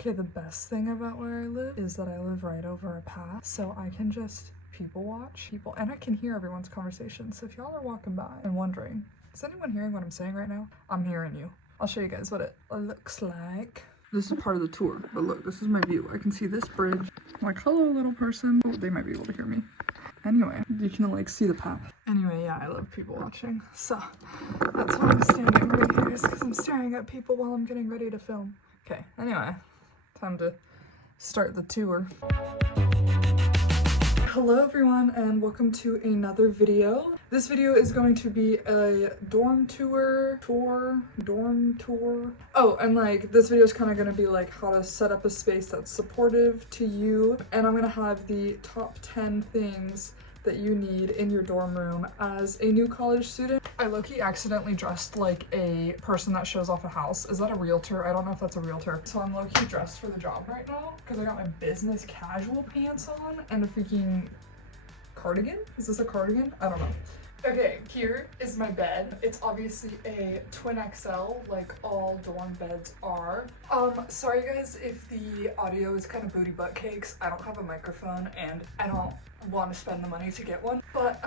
Okay, the best thing about where I live is that I live right over a path, so I can just people watch people, and I can hear everyone's conversation. So if y'all are walking by and wondering, is anyone hearing what I'm saying right now? I'm hearing you. I'll show you guys what it looks like. This is part of the tour, but look, this is my view. I can see this bridge. Like, hello, little person. Oh, they might be able to hear me. Anyway, you can like see the path. Anyway, yeah, I love people watching. So that's why I'm standing right here, is because I'm staring at people while I'm getting ready to film. Okay, anyway, time to start the tour. Hello everyone and welcome to another video. This video is going to be a dorm tour. Oh, and like this video is kind of going to be like how to set up a space that's supportive to you. And I'm going to have the top 10 things that you need in your dorm room as a new college student. I low-key accidentally dressed like a person that shows off a house. Is that a realtor? I don't know if that's a realtor. So I'm low-key dressed for the job right now because I got my business casual pants on and a freaking cardigan. Is this a cardigan? I don't know. Okay, here is my bed. It's obviously a twin XL, like all dorm beds are. Sorry guys if the audio is kind of booty butt cakes. I don't have a microphone and I don't want to spend the money to get one. But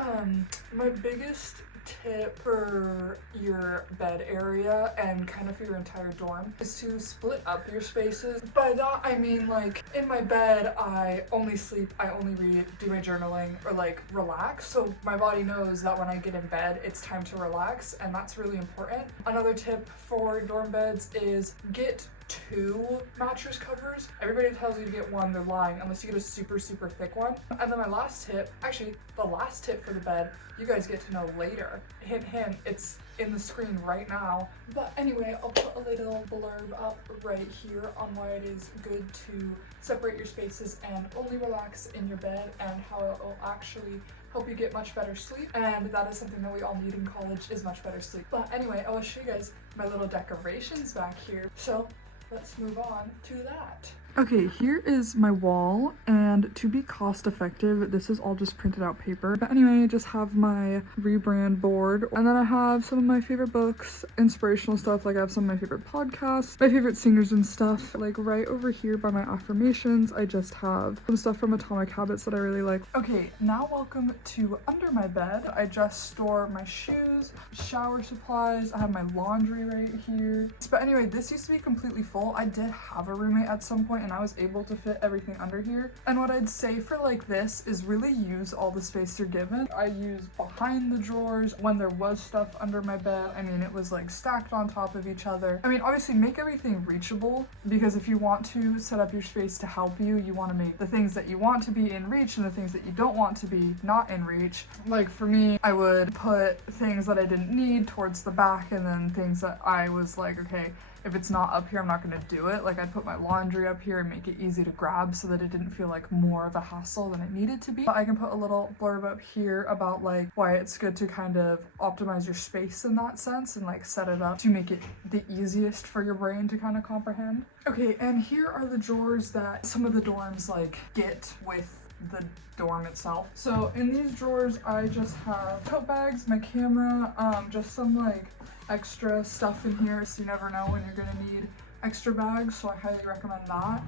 my biggest tip for your bed area and kind of for your entire dorm is to split up your spaces. By that I mean, like, in my bed I only sleep, I only read, do my journaling, or like relax, so my body knows that when I get in bed it's time to relax, and that's really important. Another tip for dorm beds is get 2 mattress covers. Everybody tells you to get one, they're lying, unless you get a super thick one. And then my last tip, actually the last tip for the bed, you guys get to know later. Hint hint, it's in the screen right now. But anyway, I'll put a little blurb up right here on why it is good to separate your spaces and only relax in your bed, and how it will actually help you get much better sleep. And that is something that we all need in college, is much better sleep. But anyway, I will show you guys my little decorations back here. So let's move on to that. Okay, here is my wall, and to be cost effective, this is all just printed out paper. But anyway, I just have my rebrand board, and then I have some of my favorite books, inspirational stuff, like I have some of my favorite podcasts, my favorite singers and stuff. Like right over here by my affirmations, I just have some stuff from Atomic Habits that I really like. Okay, now welcome to under my bed. I just store my shoes, shower supplies, I have my laundry right here. But anyway, this used to be completely full. I did have a roommate at some point and I was able to fit everything under here. And what I'd say for like this is really use all the space you're given. I use behind the drawers when there was stuff under my bed. I mean, it was like stacked on top of each other. I mean, obviously make everything reachable, because if you want to set up your space to help you, you want to make the things that you want to be in reach and the things that you don't want to be not in reach. Like for me, I would put things that I didn't need towards the back, and then things that I was like, okay, if it's not up here, I'm not gonna do it. Like I'd put my laundry up here and make it easy to grab so that it didn't feel like more of a hassle than it needed to be. But I can put a little blurb up here about like why it's good to kind of optimize your space in that sense and like set it up to make it the easiest for your brain to kind of comprehend. Okay, and here are the drawers that some of the dorms like get with the dorm itself. So in these drawers, I just have tote bags, my camera, just some like extra stuff in here, so you never know when you're gonna need extra bags, so I highly recommend that.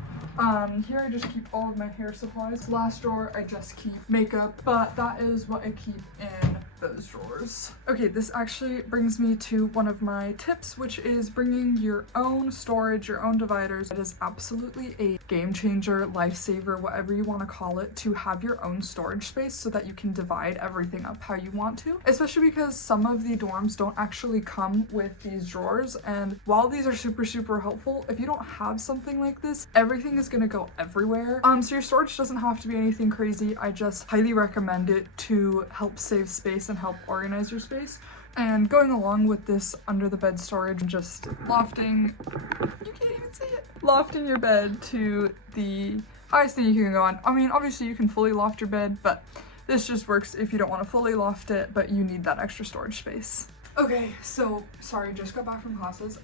Here I just keep all of my hair supplies. Last drawer I just keep makeup, but that is what I keep in those drawers. Okay, this actually brings me to one of my tips, which is bringing your own storage, your own dividers. It is absolutely a game changer, lifesaver, whatever you want to call it, to have your own storage space so that you can divide everything up how you want to, especially because some of the dorms don't actually come with these drawers. And while these are super helpful, if you don't have something like this, everything is going to go everywhere. So your storage doesn't have to be anything crazy. I just highly recommend it to help save space and help organize your space. And going along with this under the bed storage, just lofting, you can't even see it, lofting your bed to the highest thing you can go on. I mean, obviously you can fully loft your bed, but this just works if you don't want to fully loft it, but you need that extra storage space. Okay, so sorry, just got back from classes.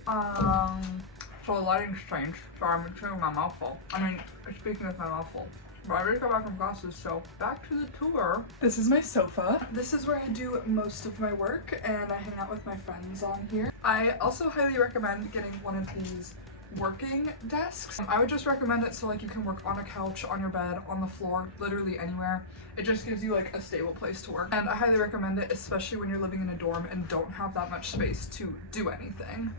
So the lighting's changed, so I'm chewing my mouth full. I mean, speaking with my mouth full. But I just got back from classes, so back to the tour. This is my sofa. This is where I do most of my work, and I hang out with my friends on here. I also highly recommend getting one of these working desks. I would just recommend it so like you can work on a couch, on your bed, on the floor, literally anywhere. It just gives you like a stable place to work, and I highly recommend it, especially when you're living in a dorm and don't have that much space to do anything.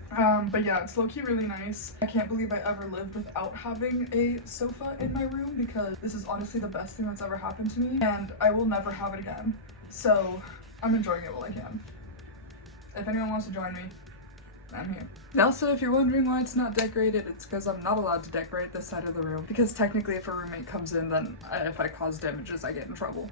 But yeah, it's low-key really nice. I can't believe I ever lived without having a sofa in my room, because this is honestly the best thing that's ever happened to me, and I will never have it again. So I'm enjoying it while I can. If anyone wants to join me, I'm here. Also, if you're wondering why it's not decorated, it's because I'm not allowed to decorate this side of the room, because technically if a roommate comes in, then if I cause damages, I get in trouble.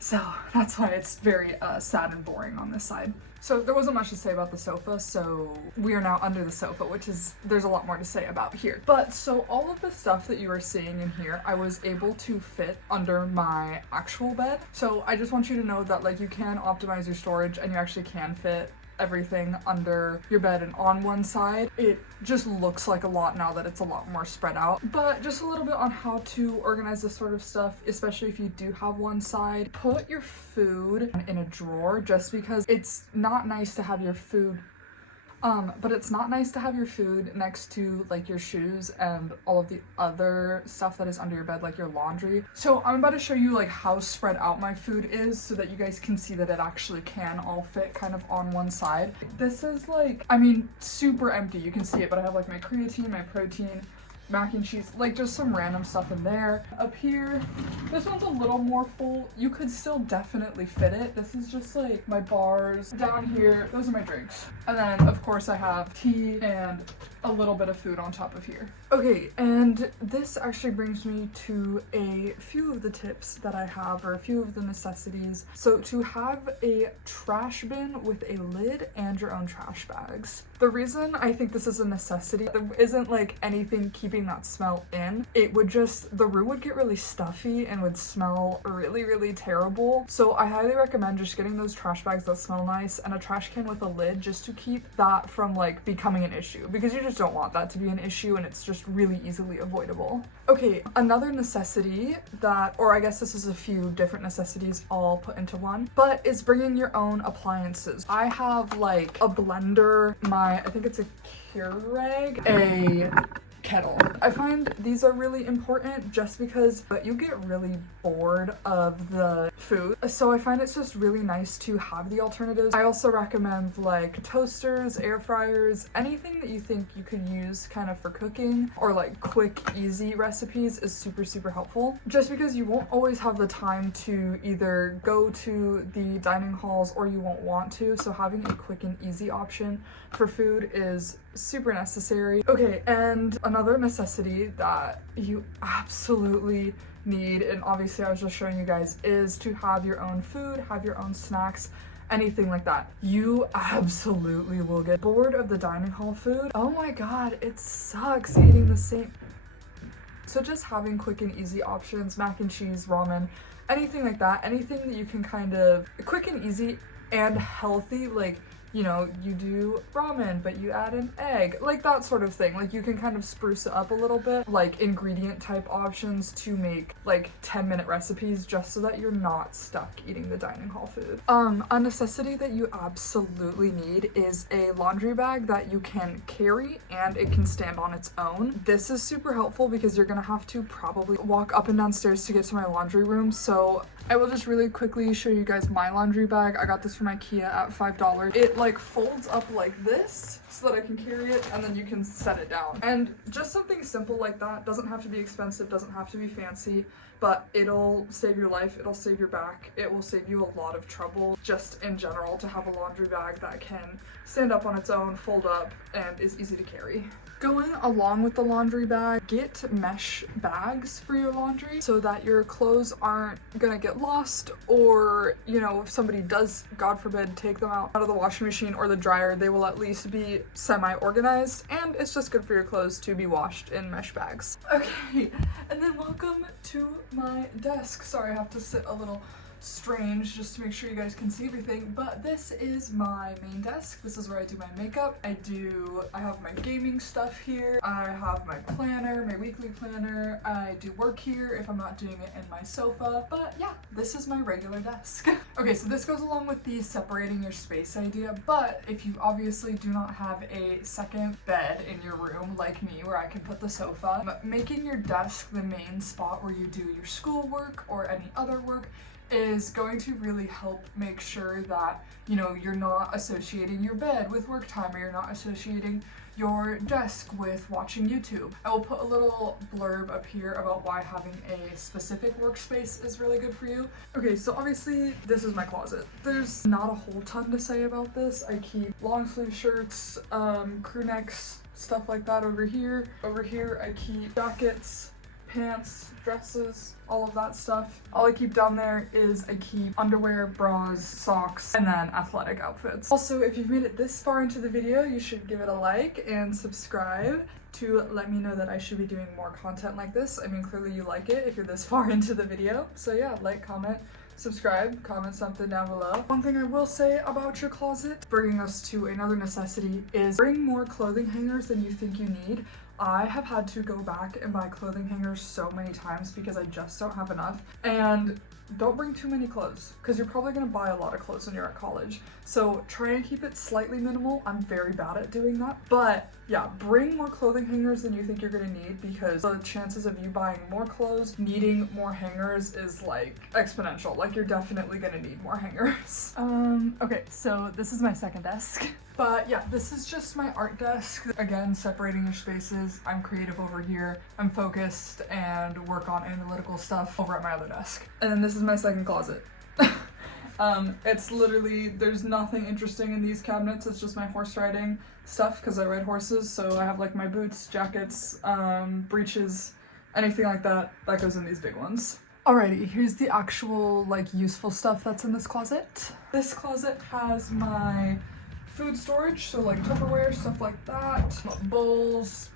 So that's why it's very sad and boring on this side. So there wasn't much to say about the sofa, so we are now under the sofa, which is, there's a lot more to say about here. But so all of the stuff that you are seeing in here, I was able to fit under my actual bed. So I just want you to know that like you can optimize your storage and you actually can fit everything under your bed and on one side. It just looks like a lot now that it's a lot more spread out. But just a little bit on how to organize this sort of stuff, especially if you do have one side. Put your food in a drawer, just because it's not nice to have your food but it's not nice to have your food next to like your shoes and all of the other stuff that is under your bed, like your laundry. So I'm about to show you like how spread out my food is so that you guys can see that it actually can all fit kind of on one side. This is like, I mean, super empty. You can see it, but I have like my creatine, my protein, mac and cheese, like just some random stuff in there. Up here, this one's a little more full. You could still definitely fit it. This is just like my bars. Down here, those are my drinks. And then of course I have tea and a little bit of food on top of here. Okay, and this actually brings me to a few of the tips that I have, or a few of the necessities. So to have a trash bin with a lid and your own trash bags. The reason I think this is a necessity, there isn't like anything keeping that smell in. It would just, the room would get really stuffy and would smell really, really terrible. So I highly recommend just getting those trash bags that smell nice and a trash can with a lid, just to keep that from like becoming an issue, because you just don't want that to be an issue and it's just really easily avoidable. Okay, another necessity that, or I guess this is a few different necessities all put into one, but is bringing your own appliances. I have like a blender, I think it's a Keurig, a kettle. I find these are really important just because you get really bored of the food. So I find it's just really nice to have the alternatives. I also recommend like toasters, air fryers, anything that you think you could use kind of for cooking or like quick, easy recipes is super, super helpful. Just because you won't always have the time to either go to the dining halls or you won't want to. So having a quick and easy option for food is super necessary. Okay, and another necessity that you absolutely need, and obviously I was just showing you guys, is to have your own food, have your own snacks, anything like that. You absolutely will get bored of the dining hall food. Oh my god, it sucks eating the same. So just having quick and easy options, mac and cheese, ramen, anything like that, anything that you can kind of quick and easy and healthy, like, you know, you do ramen, but you add an egg, like that sort of thing. Like you can kind of spruce it up a little bit, like ingredient type options to make like 10-minute recipes, just so that you're not stuck eating the dining hall food. A necessity that you absolutely need is a laundry bag that you can carry and it can stand on its own. This is super helpful because you're gonna have to probably walk up and down stairs to get to my laundry room. So I will just really quickly show you guys my laundry bag. I got this from IKEA at $5. It like folds up like this so that I can carry it, and then you can set it down. And just something simple like that, doesn't have to be expensive, doesn't have to be fancy, but it'll save your life, it'll save your back, it will save you a lot of trouble just in general to have a laundry bag that can stand up on its own, fold up, and is easy to carry. Going along with the laundry bag, get mesh bags for your laundry so that your clothes aren't gonna get lost, or, you know, if somebody does, God forbid, take them out of the washing machine or the dryer, they will at least be semi-organized, and it's just good for your clothes to be washed in mesh bags. Okay, and then welcome to my desk. Sorry, I have to sit a little strange just to make sure you guys can see everything, but this is my main desk. This is where I do my makeup. I have my gaming stuff here. I have my planner, my weekly planner. I do work here if I'm not doing it in my sofa, but yeah, this is my regular desk. Okay, so this goes along with the separating your space idea, but if you obviously do not have a second bed in your room like me where I can put the sofa, making your desk the main spot where you do your schoolwork or any other work is going to really help make sure that, you know, you're not associating your bed with work time, or you're not associating your desk with watching YouTube. I will put a little blurb up here about why having a specific workspace is really good for you. Okay, so obviously this is my closet. There's not a whole ton to say about this. I keep long sleeve shirts, crew necks, stuff like that over here. Over here I keep jackets, pants, dresses, all of that stuff. All I keep down there is I keep underwear, bras, socks, and then athletic outfits. Also, if you've made it this far into the video, you should give it a like and subscribe to let me know that I should be doing more content like this. I mean, clearly you like it if you're this far into the video. So yeah, like, comment, subscribe, comment something down below. One thing I will say about your closet, bringing us to another necessity, is bring more clothing hangers than you think you need. I have had to go back and buy clothing hangers so many times because I just don't have enough. And don't bring too many clothes because you're probably going to buy a lot of clothes when you're at college. So try and keep it slightly minimal. I'm very bad at doing that. But yeah, bring more clothing hangers than you think you're going to need, because the chances of you buying more clothes, needing more hangers is like exponential. Like, you're definitely going to need more hangers. Okay, so this is my second desk. But yeah, this is just my art desk. Again, separating your spaces. I'm creative over here. I'm focused and work on analytical stuff over at my other desk. And then this is my second closet. It's literally, there's nothing interesting in these cabinets. It's just my horse riding stuff because I ride horses. So I have like my boots, jackets, breeches, anything like that goes in these big ones. Alrighty, here's the actual like useful stuff that's in this closet. This closet has my food storage, so like Tupperware, stuff like that, bowls,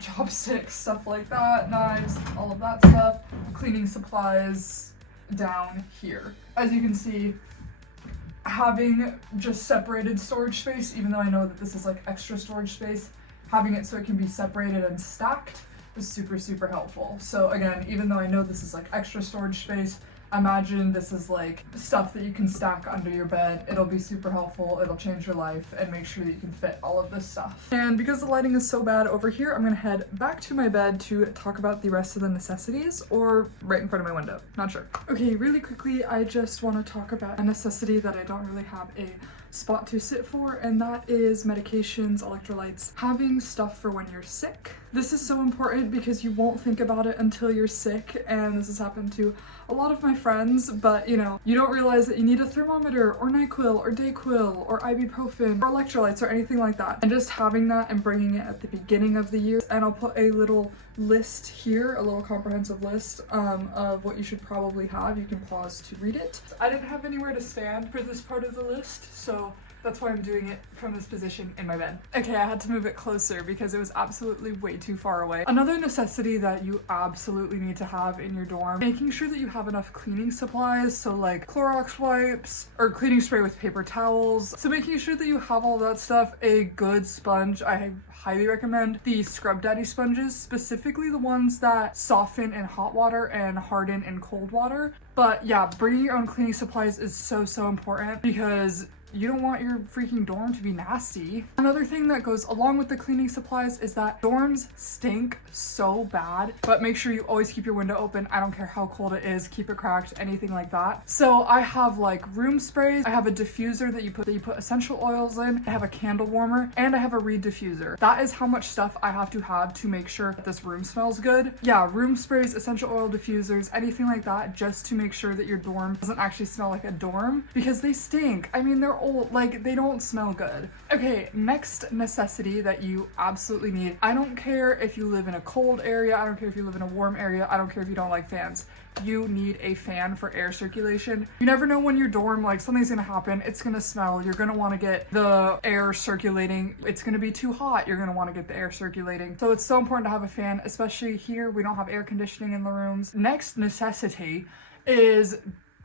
chopsticks, stuff like that, knives, all of that stuff, cleaning supplies down here. As you can see, having just separated storage space, even though I know that this is like extra storage space, having it so it can be separated and stacked is super, super helpful. So again, even though I know this is like extra storage space, imagine this is like stuff that you can stack under your bed. It'll be super helpful, it'll change your life, and make sure that you can fit all of this stuff. And because the lighting is so bad over here, I'm gonna head back to my bed to talk about the rest of the necessities, or right in front of my window, not sure. Okay, really quickly, I just want to talk about a necessity that I don't really have a spot to sit for, and that is medications, electrolytes, having stuff for when you're sick. This is so important because you won't think about it until you're sick, and this has happened to a lot of my friends, but you know, you don't realize that you need a thermometer or NyQuil or Dayquil or ibuprofen or electrolytes or anything like that. And just having that and bringing it at the beginning of the year. And I'll put a little list here, a little comprehensive list of what you should probably have. You can pause to read it. I didn't have anywhere to stand for this part of the list, so that's why I'm doing it from this position in my bed. Okay, I had to move it closer because it was absolutely way too far away. Another necessity that you absolutely need to have in your dorm, making sure that you have enough cleaning supplies, so like Clorox wipes or cleaning spray with paper towels. So making sure that you have all that stuff, a good sponge. I highly recommend the Scrub Daddy sponges, specifically the ones that soften in hot water and harden in cold water. But yeah, bringing your own cleaning supplies is so, so important because you don't want your freaking dorm to be nasty. Another thing that goes along with the cleaning supplies is that dorms stink so bad, but make sure you always keep your window open. I don't care how cold it is, keep it cracked, anything like that. So I have like room sprays, I have a diffuser that you put essential oils in, I have a candle warmer, and I have a reed diffuser. That is how much stuff I have to make sure that this room smells good. Yeah, room sprays, essential oil diffusers, anything like that, just to make sure that your dorm doesn't actually smell like a dorm, because they stink. I mean, they're old, like they don't smell good. Okay, next necessity that you absolutely need. I don't care if you live in a cold area, I don't care if you live in a warm area, I don't care if you don't like fans. You need a fan for air circulation. You never know when your dorm, like something's gonna happen, it's gonna smell, you're gonna wanna get the air circulating. It's gonna be too hot, you're gonna wanna get the air circulating. So it's so important to have a fan, especially here, we don't have air conditioning in the rooms. Next necessity is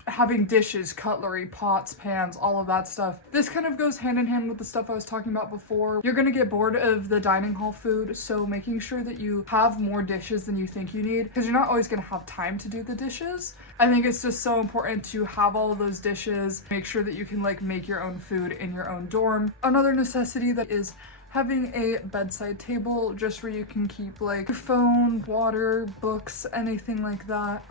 having dishes, cutlery, pots, pans, all of that stuff. This kind of goes hand in hand with the stuff I was talking about before. You're gonna get bored of the dining hall food, so making sure that you have more dishes than you think you need, because you're not always gonna have time to do the dishes. I think it's just so important to have all of those dishes, make sure that you can like make your own food in your own dorm. Another necessity that is having a bedside table just where you can keep like your phone, water, books, anything like that.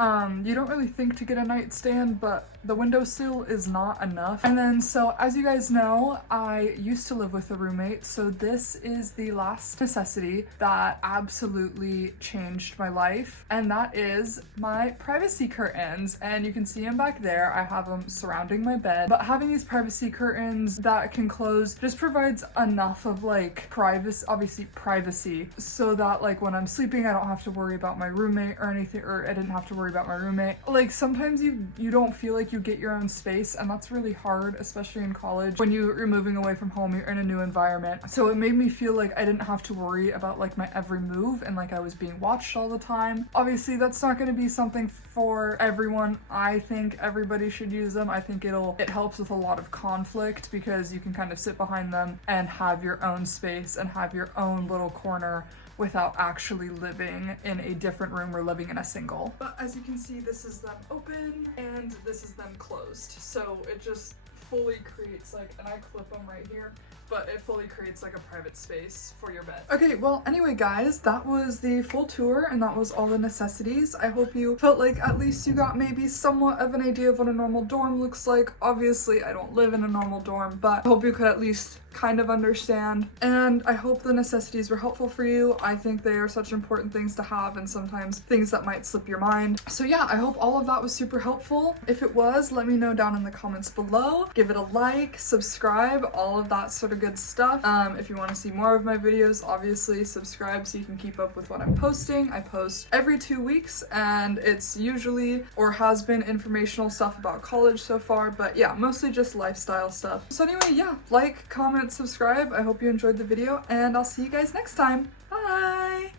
You don't really think to get a nightstand, but the windowsill is not enough. And then, so as you guys know, I used to live with a roommate, so this is the last necessity that absolutely changed my life, and that is my privacy curtains. And you can see them back there. I have them surrounding my bed, but having these privacy curtains that can close just provides enough of like privacy, so that like when I'm sleeping I don't have to worry about my roommate or anything, or I didn't have to worry about my roommate. Like sometimes you don't feel like you get your own space, and that's really hard, especially in college when you're moving away from home, you're in a new environment. So it made me feel like I didn't have to worry about like my every move and like I was being watched all the time. Obviously that's not going to be something for everyone. I think everybody should use them. I think it helps with a lot of conflict because you can kind of sit behind them and have your own space and have your own little corner without actually living in a different room or living in a single. But as you can see, this is them open and this is them closed. So it just fully creates like, and I clip them right here, but it fully creates like a private space for your bed. Okay, well anyway guys, that was the full tour and that was all the necessities. I hope you felt like at least you got maybe somewhat of an idea of what a normal dorm looks like. Obviously I don't live in a normal dorm, but I hope you could at least kind of understand, and I hope the necessities were helpful for you. I think they are such important things to have, and sometimes things that might slip your mind. So yeah, I hope all of that was super helpful. If it was, let me know down in the comments below. Give it a like, subscribe, all of that sort of good stuff. If you want to see more of my videos, obviously subscribe so you can keep up with what I'm posting. I post every 2 weeks and it's usually, or has been, informational stuff about college so far, but yeah, mostly just lifestyle stuff. So anyway, yeah, like, comment, subscribe. I hope you enjoyed the video and I'll see you guys next time. Bye!